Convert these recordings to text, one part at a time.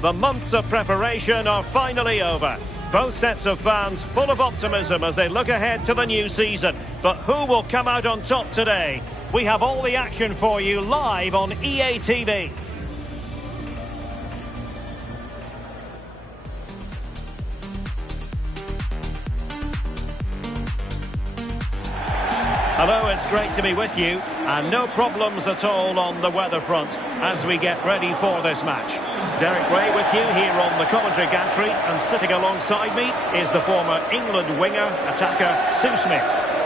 The months of preparation are finally over. Both sets of fans full of optimism as they look ahead to the new season. But who will come out on top today? We have all the action for you live on EA TV. Hello, it's great to be with you, and no problems at all on the weather front as we get ready for this match. Derek Ray with you here on the commentary gantry, and sitting alongside me is the former England winger, attacker Sue Smith.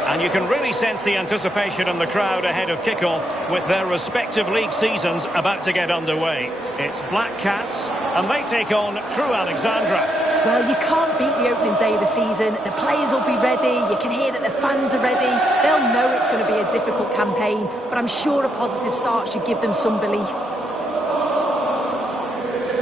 And you can really sense the anticipation in the crowd ahead of kickoff with their respective league seasons about to get underway. It's Black Cats, and they take on Crewe Alexandra. Well, you can't beat the opening day of the season. The players will be ready. You can hear that the fans are ready. They'll know it's going to be a difficult campaign, but I'm sure a positive start should give them some belief.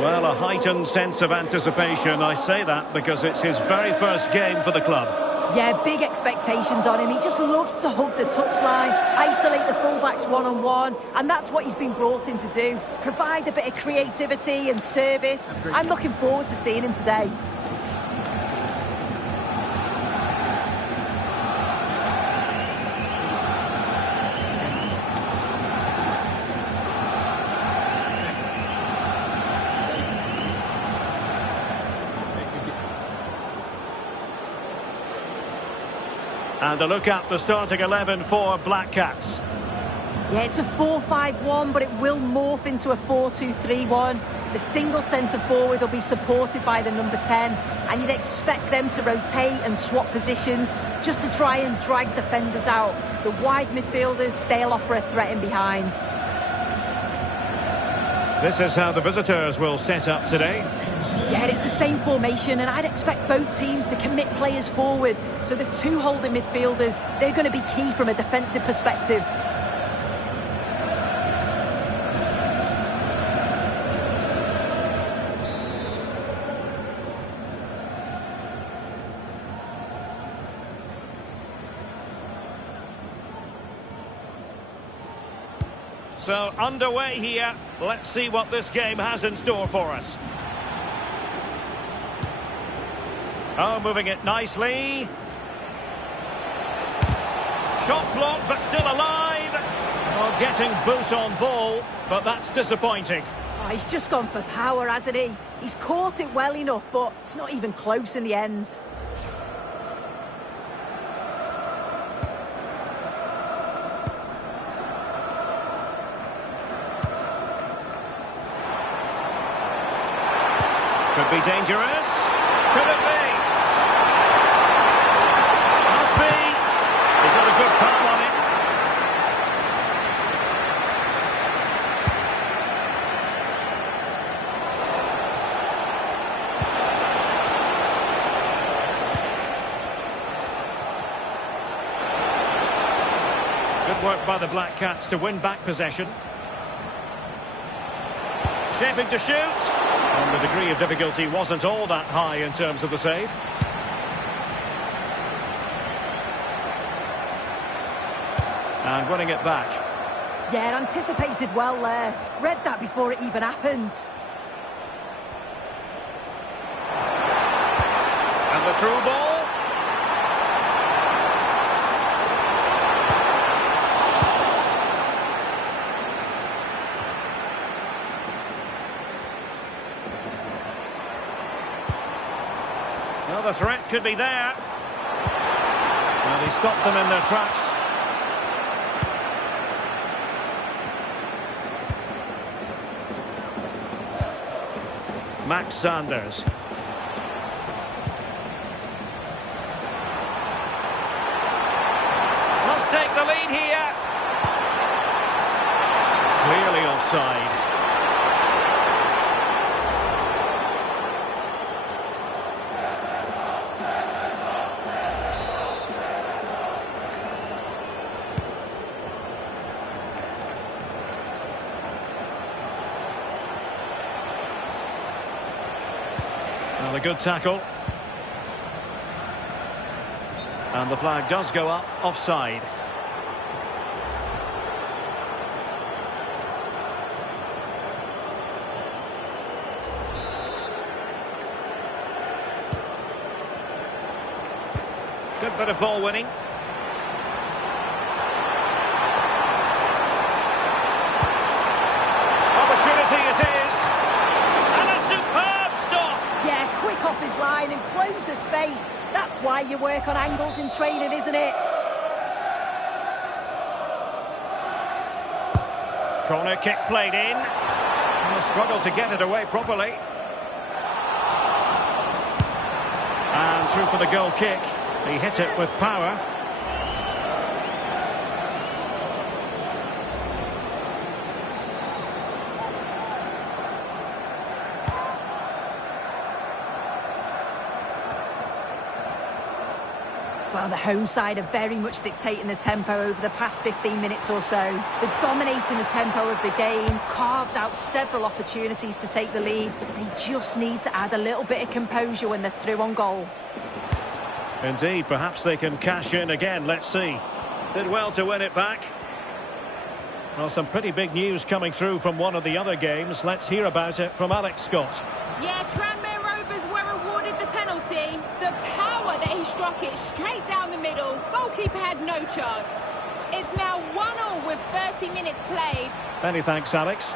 Well, a heightened sense of anticipation. I say that because it's his very first game for the club. Yeah, big expectations on him. He just loves to hug the touchline, isolate the fullbacks one-on-one, and that's what he's been brought in to do. Provide a bit of creativity and service. I'm looking forward to seeing him today. And a look at the starting 11 for Black Cats. Yeah, it's a 4-5-1, but it will morph into a 4-2-3-1. The single centre-forward will be supported by the number 10, and you'd expect them to rotate and swap positions just to try and drag defenders out. The wide midfielders, they'll offer a threat in behind. This is how the visitors will set up today. Yeah, it's the same formation, and I'd expect both teams to commit players forward. So the two holding midfielders, they're going to be key from a defensive perspective. So underway here. Let's see what this game has in store for us. Oh, moving it nicely. Shot blocked, but still alive. Oh, getting boot on ball, but that's disappointing. Oh, he's just gone for power, hasn't he? He's caught it well enough, but it's not even close in the end. Could be dangerous. Could it be? Must be. He got a good pile on it. Good work by the Black Cats to win back possession. Shaping to shoot. And the degree of difficulty wasn't all that high in terms of the save. And winning it back. Yeah, anticipated well there. Read that before it even happened. And the through ball. Well, the threat could be there. And he stopped them in their tracks. Max Sanders. Must take the lead here. Clearly offside. Well, a good tackle. And the flag does go up, offside. Good bit of ball winning. Opportunity it is. And a superb stop. Yeah, quick off his line and close the space. That's why you work on angles in training, isn't it? Corner kick played in. And struggled to get it away properly. And through for the goal kick. He hit it with power. Well, the home side are very much dictating the tempo over the past 15 minutes or so. They're dominating the tempo of the game, carved out several opportunities to take the lead. They just need to add a little bit of composure when they're through on goal. Indeed, perhaps they can cash in again, let's see. Did well to win it back. Well, some pretty big news coming through from one of the other games. Let's hear about it from Alex Scott. Yeah, Tranmere Rovers were awarded the penalty. The power that he struck it straight down the middle. Goalkeeper had no chance. It's now 1-1 with 30 minutes played. Many thanks, Alex.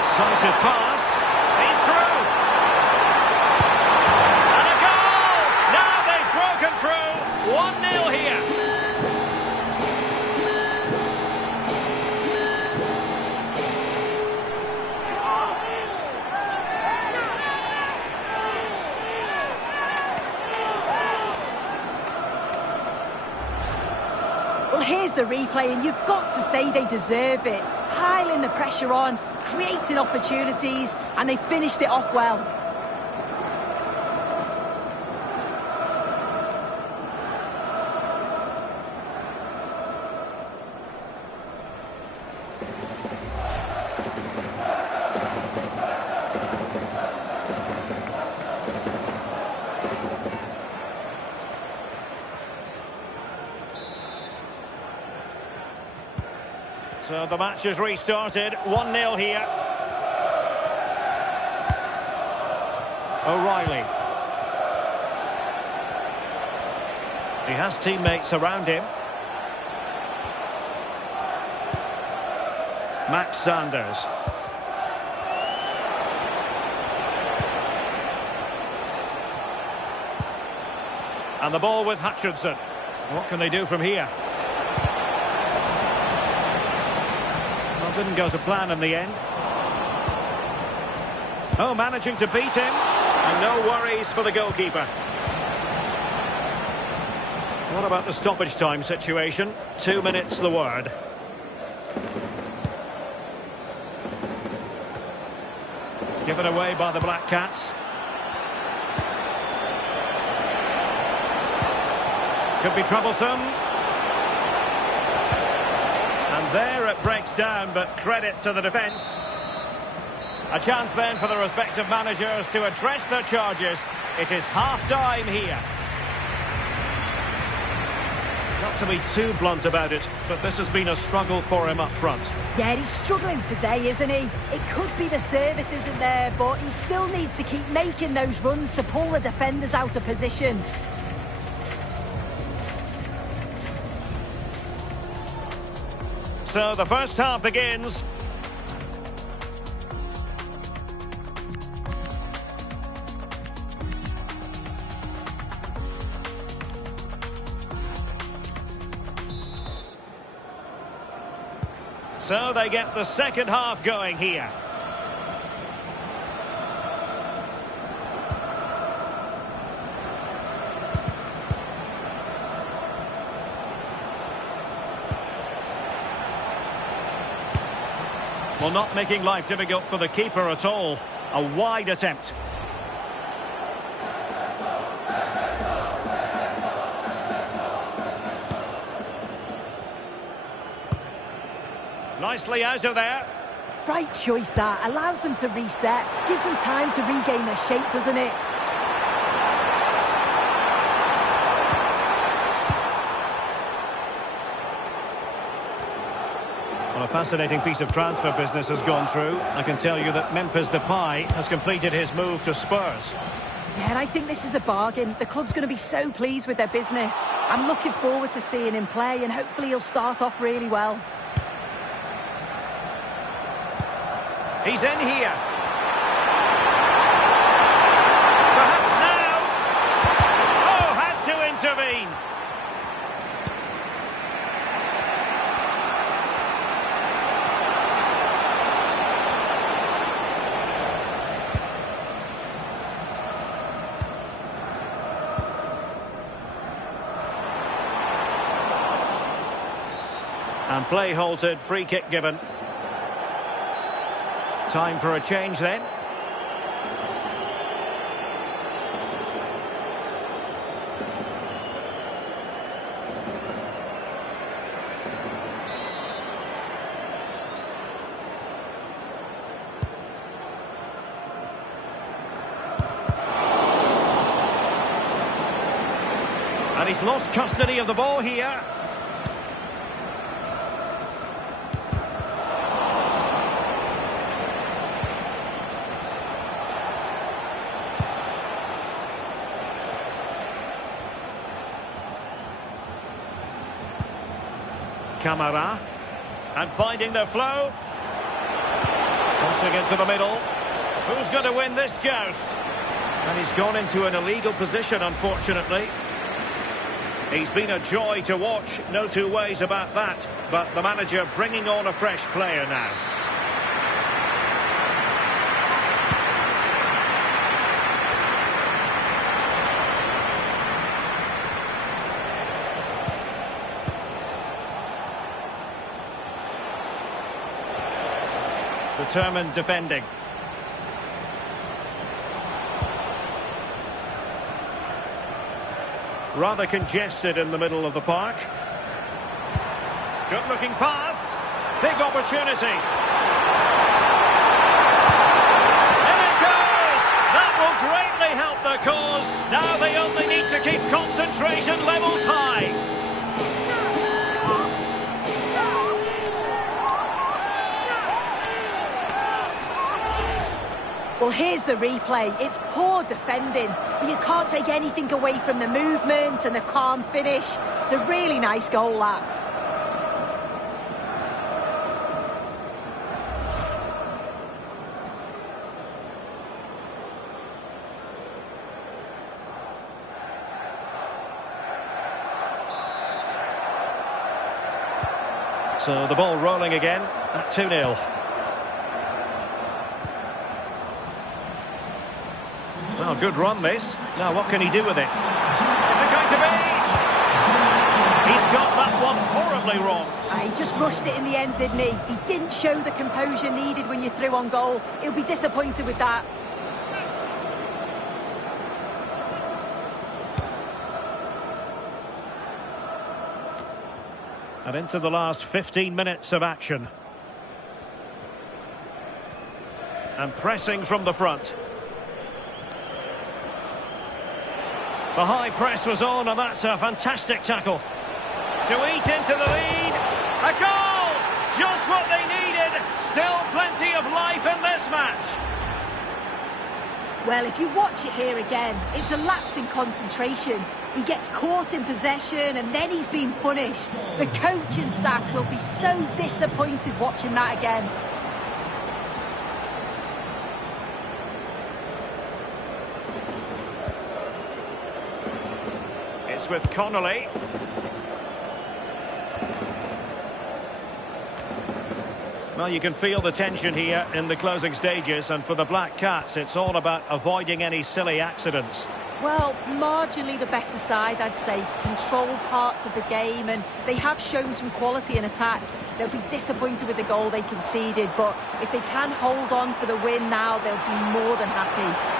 Decisive pass. He's through. And a goal! Now they've broken through. 1-0 here. Well, here's the replay, and you've got to say they deserve it. Piling the pressure on, creating opportunities, and they finished it off well. So the match has restarted. 1-0 here. O'Reilly. He has teammates around him. Max Sanders. And the ball with Hutchinson. What can they do from here? Didn't go to plan in the end. Oh, managing to beat him. And no worries for the goalkeeper. What about the stoppage time situation? 2 minutes the word. Given away by the Black Cats. Could be troublesome. And there it breaks down, but credit to the defence. A chance then for the respective managers to address their charges. It is half-time here. Not to be too blunt about it, but this has been a struggle for him up front. Yeah, he's struggling today, isn't he? It could be the service isn't there, but he still needs to keep making those runs to pull the defenders out of position. So the first half begins. So they get the second half going here. Well, not making life difficult for the keeper at all. A wide attempt. Nicely out of there. Right choice that. Allows them to reset. Gives them time to regain their shape, doesn't it? Well, a fascinating piece of transfer business has gone through. I can tell you that Memphis Depay has completed his move to Spurs. Yeah, and I think this is a bargain. The club's going to be so pleased with their business. I'm looking forward to seeing him play, and hopefully he'll start off really well. He's in here. Perhaps now. Oh, had to intervene. And play halted, free kick given. Time for a change then. And he's lost custody of the ball here. Camara, and finding the flow. Crossing into the middle. Who's going to win this joust? And he's gone into an illegal position, unfortunately. He's been a joy to watch, no two ways about that. But the manager bringing on a fresh player now. Determined defending. Rather congested in the middle of the park. Good looking pass. Big opportunity. In it goes! That will greatly help the cause. Now they only need to keep concentration levels high. Well, here's the replay. It's poor defending, but you can't take anything away from the movement and the calm finish. It's a really nice goal, that. So the ball rolling again at 2-0. Well, good run this. Now what can he do with it? Is it going to be? He's got that one horribly wrong. He just rushed it in the end, didn't he? He didn't show the composure needed when you're through on goal. He'll be disappointed with that. And into the last 15 minutes of action. And pressing from the front. The high press was on, and that's a fantastic tackle. To eat into the lead. A goal! Just what they needed. Still plenty of life in this match. Well, if you watch it here again, it's a lapse in concentration. He gets caught in possession, and then he's been punished. The coaching staff will be so disappointed watching that again. With Connolly. Well, you can feel the tension here in the closing stages, and for the Black Cats, it's all about avoiding any silly accidents. Well, marginally the better side, I'd say. Control parts of the game, and they have shown some quality in attack. They'll be disappointed with the goal they conceded, but if they can hold on for the win now, they'll be more than happy.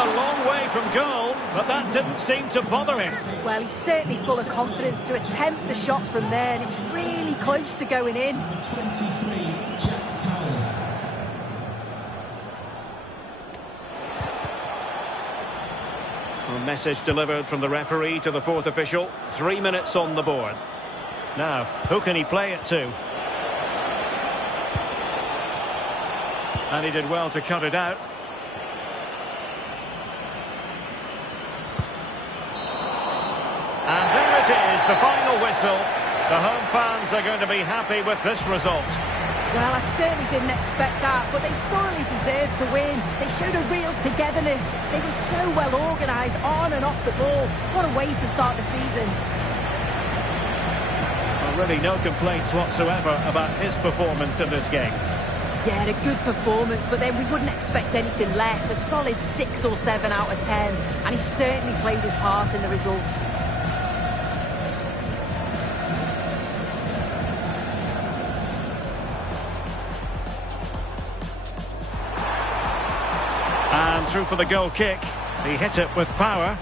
A long way from goal, but that didn't seem to bother him. Well, he's certainly full of confidence to attempt a shot from there, and it's really close to going in. A message delivered from the referee to the fourth official. 3 minutes on the board. Now, who can he play it to? And he did well to cut it out. And there it is, the final whistle. The home fans are going to be happy with this result. Well, I certainly didn't expect that, but they thoroughly deserved to win. They showed a real togetherness. They were so well organised on and off the ball. What a way to start the season. Well, really no complaints whatsoever about his performance in this game. Yeah, a good performance, but then we wouldn't expect anything less. A solid 6 or 7 out of 10. And he certainly played his part in the results. And through for the goal kick. He hit it with power.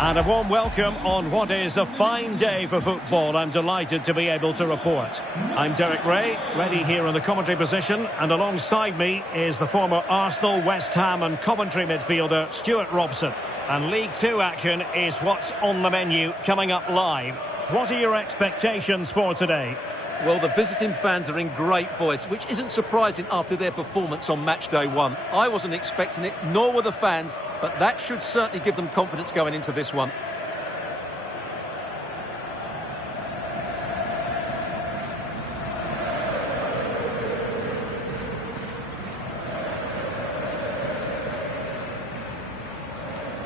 And a warm welcome on what is a fine day for football. I'm delighted to be able to report. I'm Derek Ray, ready here in the commentary position, and alongside me is the former Arsenal, West Ham and Coventry midfielder Stuart Robson. And League Two action is what's on the menu coming up live. What are your expectations for today? Well, the visiting fans are in great voice, which isn't surprising after their performance on match day one. I wasn't expecting it, nor were the fans, but that should certainly give them confidence going into this one.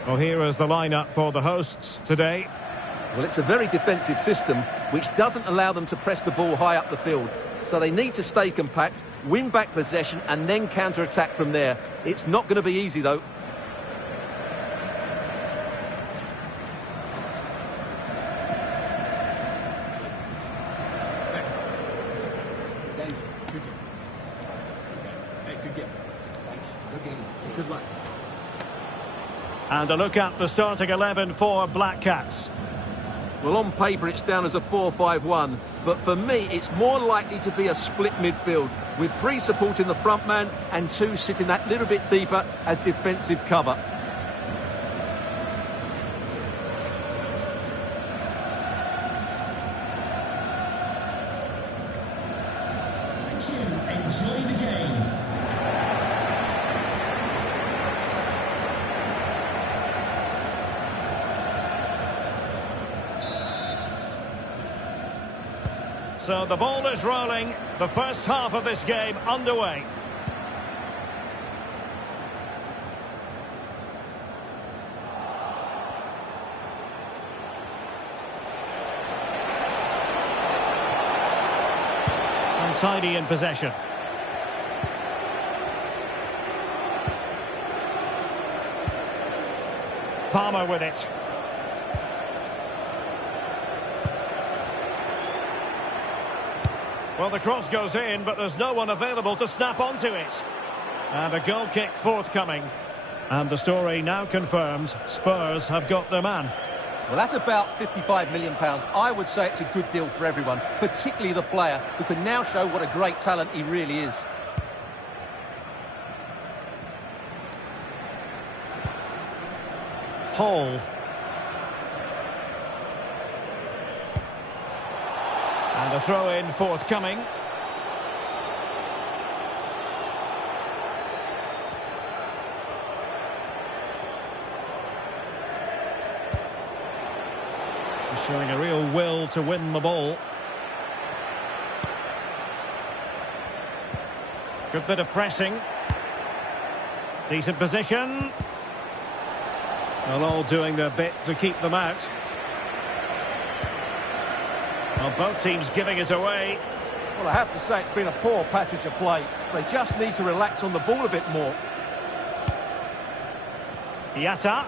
Well, here is the lineup for the hosts today. Well, it's a very defensive system, which doesn't allow them to press the ball high up the field. So they need to stay compact, win back possession, and then counter-attack from there. It's not going to be easy, though. Good luck. And a look at the starting 11 for Black Cats. Well, on paper, it's down as a 4-5-1. But for me, it's more likely to be a split midfield, with 3 supporting the front man and 2 sitting that little bit deeper as defensive cover. Thank you. Enjoy the game. So the ball is rolling. The first half of this game underway. Untidy in possession. Palmer with it. Well, the cross goes in, but there's no one available to snap onto it. And a goal kick forthcoming. And the story now confirmed. Spurs have got their man. Well, that's about £55 million. I would say it's a good deal for everyone, particularly the player, who can now show what a great talent he really is. Hall. And a throw-in forthcoming. He's showing a real will to win the ball. Good bit of pressing. Decent position. Well, all doing their bit to keep them out. Well, both teams giving it away. Well, I have to say it's been a poor passage of play. They just need to relax on the ball a bit more. Yatta.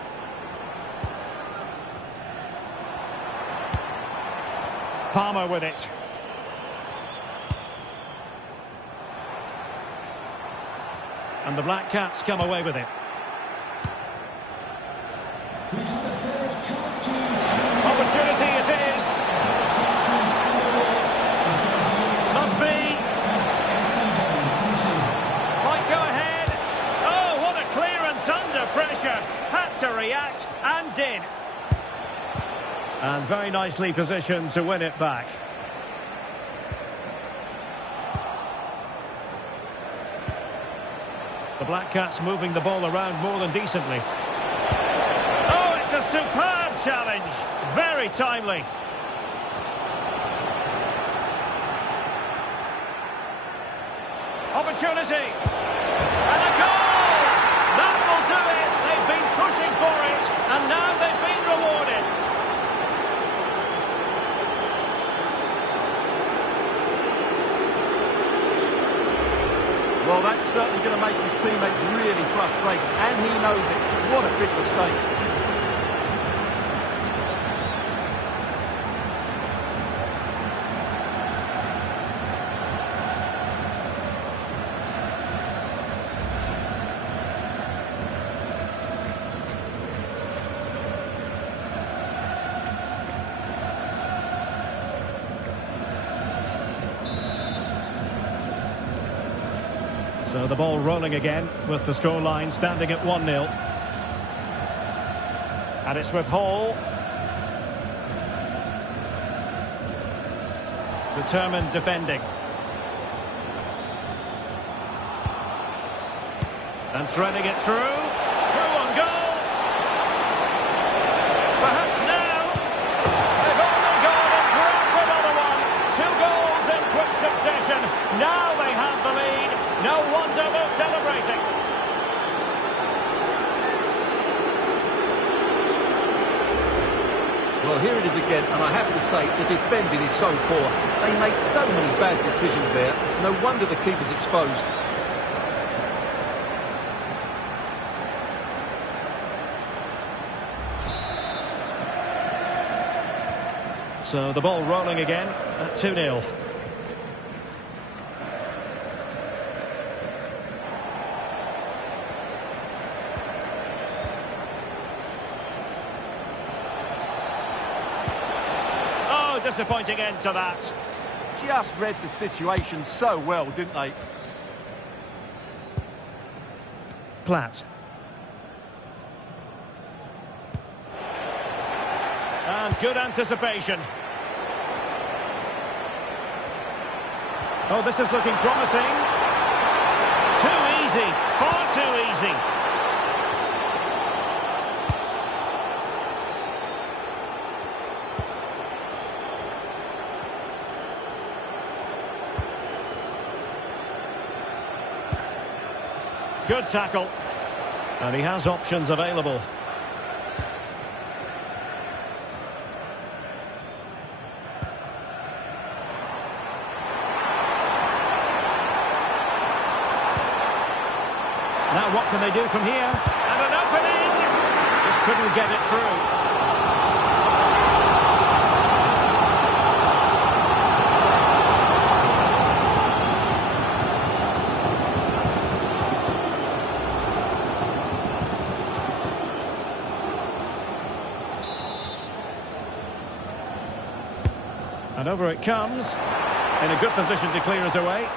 Palmer with it. And the Black Cats come away with it. Opportunity it is. Must be. Might go ahead. Oh, what a clearance under pressure. Had to react and did. And very nicely positioned to win it back. The Black Cats moving the ball around more than decently. Oh, it's a superb challenge. Very timely. Opportunity. And a goal! That will do it. They've been pushing for it, and now they've been rewarded. Well, that's certainly going to make his teammates really frustrated, and he knows it. What a big mistake. So the ball rolling again with the scoreline standing at 1-0. And it's with Hall. Determined defending. And threading it through. Through on goal. Perhaps now. They've only gone and grabbed another one. 2 goals in quick succession. Now they have the lead. No wonder they're celebrating. Well, here it is again, and I have to say, the defending is so poor. They make so many bad decisions there. No wonder the keeper's exposed. So the ball rolling again at 2-0. Oh, disappointing end to that. Just read the situation so well, didn't they? Platt. And good anticipation. Oh, this is looking promising. Too easy. Far too easy. Good tackle. And he has options available. Now what can they do from here? And an opening! Just couldn't get it through. And over it comes. In a good position to clear it away.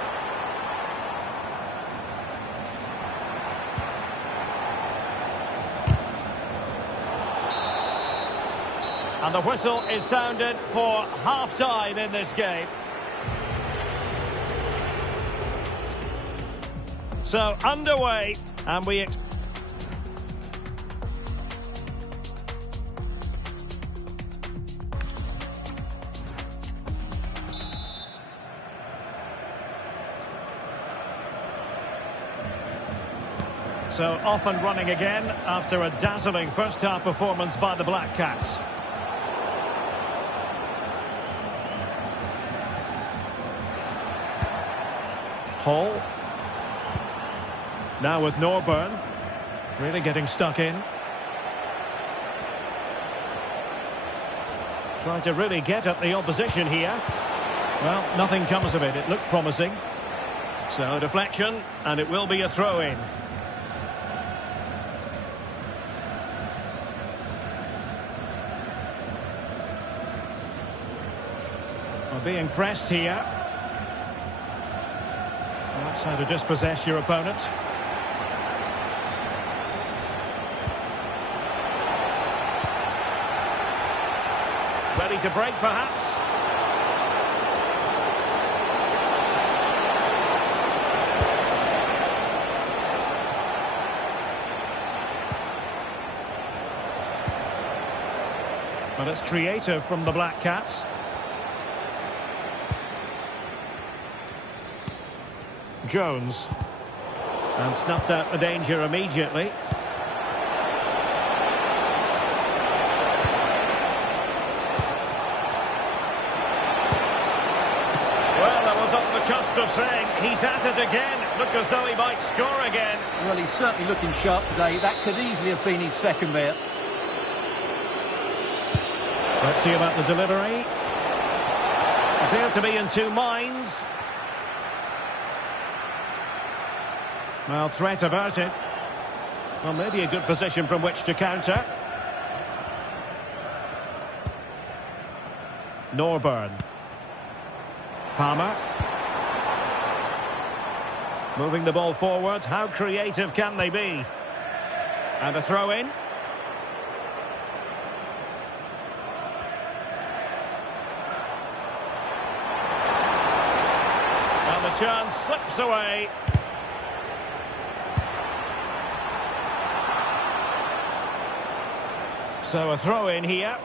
And the whistle is sounded for half-time in this game. So, underway, and we... So, off and running again after a dazzling first-half performance by the Black Cats. Hall. Now with Norburn. Really getting stuck in. Trying to really get at the opposition here. Well, nothing comes of it. It looked promising. So, deflection, and it will be a throw-in. Well, being pressed here. That's how to dispossess your opponent. Ready to break, perhaps. But it's creative from the Black Cats. Jones. And snuffed out the danger immediately. Well, I was on the cusp of saying he's at it again. Look as though he might score again. Well, he's certainly looking sharp today. That could easily have been his second there. Let's see about the delivery. Appear to be in two minds. Well, threat averted. Well, maybe a good position from which to counter. Norburn. Palmer. Moving the ball forward, how creative can they be? And a throw in. And the chance slips away. So a throw in here.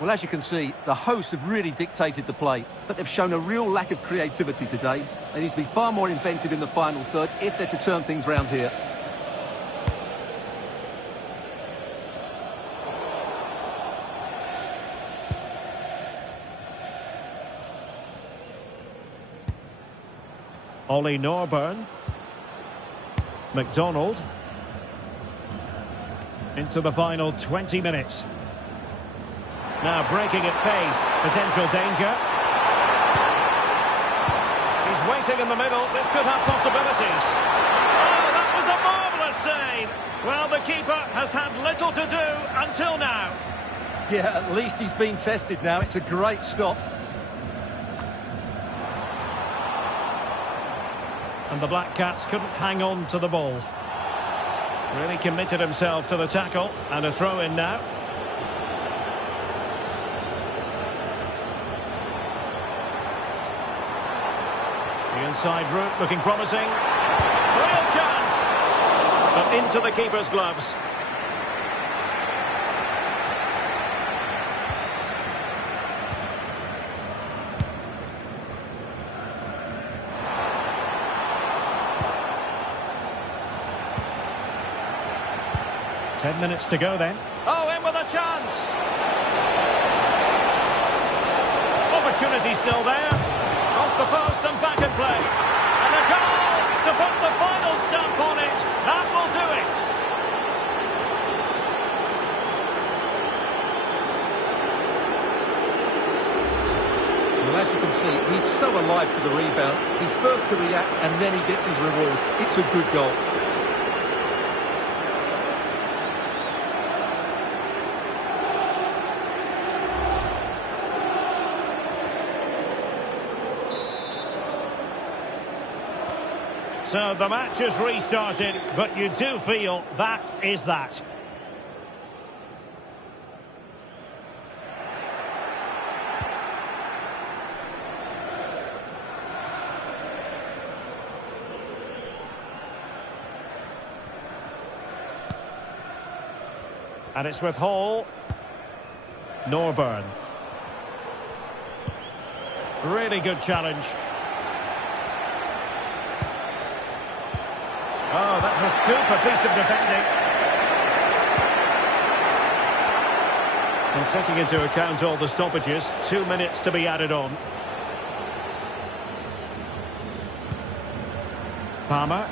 Well, as you can see, the hosts have really dictated the play, but they've shown a real lack of creativity today. They need to be far more inventive in the final third if they're to turn things round here. Ollie Norburn. McDonald. Into the final 20 minutes. Now breaking at pace. Potential danger. He's waiting in the middle. This could have possibilities. Oh, that was a marvellous save. Well, the keeper has had little to do until now. Yeah, at least he's been tested now. It's a great stop. And the Black Cats couldn't hang on to the ball. Really committed himself to the tackle. And a throw in now. The inside route looking promising. Real chance! But into the keeper's gloves. Ten minutes to go then. Oh, in with a chance! Opportunity still there. Off the post and back in play. And a goal to put the final stamp on it. That will do it. Well, as you can see, he's so alive to the rebound. He's first to react and then he gets his reward. It's a good goal. So the match is restarted, but you do feel that is that. And it's with Hall. Norburn. Really good challenge. Oh, that's a super piece of defending. And taking into account all the stoppages, 2 minutes to be added on. Palmer.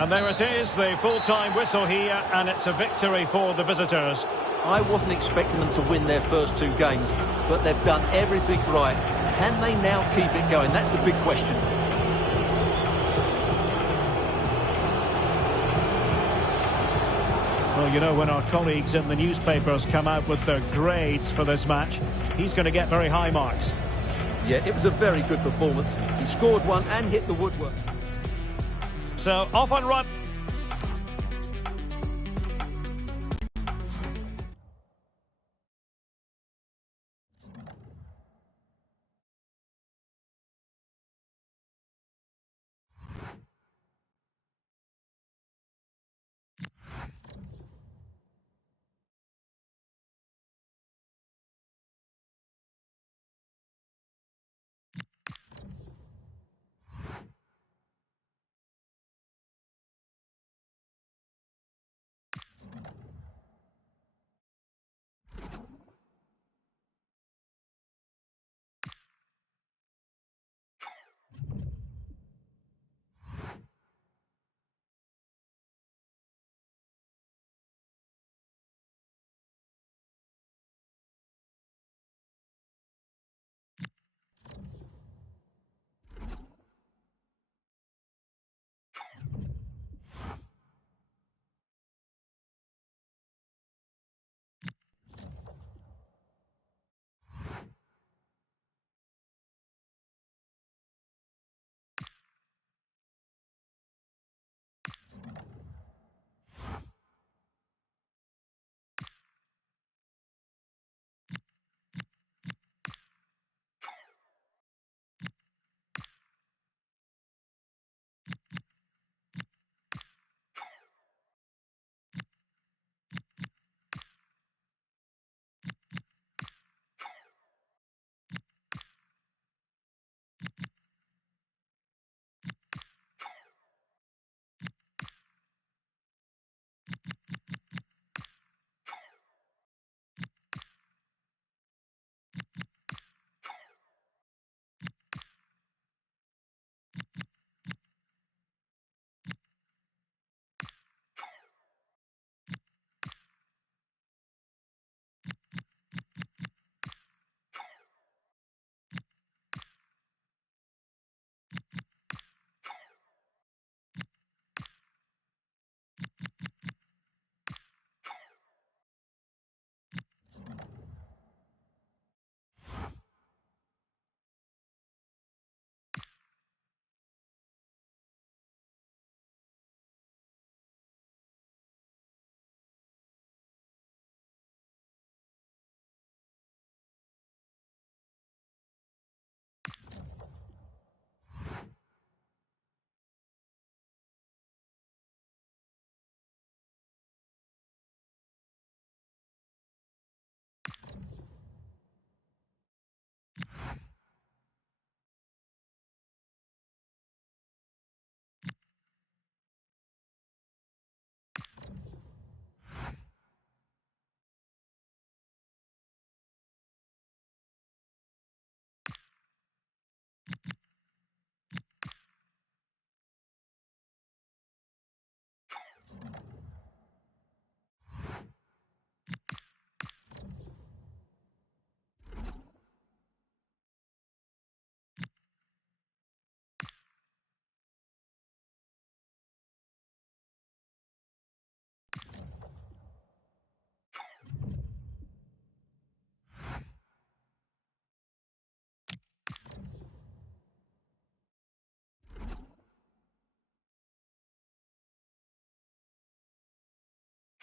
And there it is, the full-time whistle here, and it's a victory for the visitors. I wasn't expecting them to win their first 2 games, but they've done everything right. Can they now keep it going? That's the big question. Well, you know, when our colleagues in the newspapers come out with their grades for this match, he's going to get very high marks. Yeah, it was a very good performance. He scored one and hit the woodwork. So, off and run.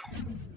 game.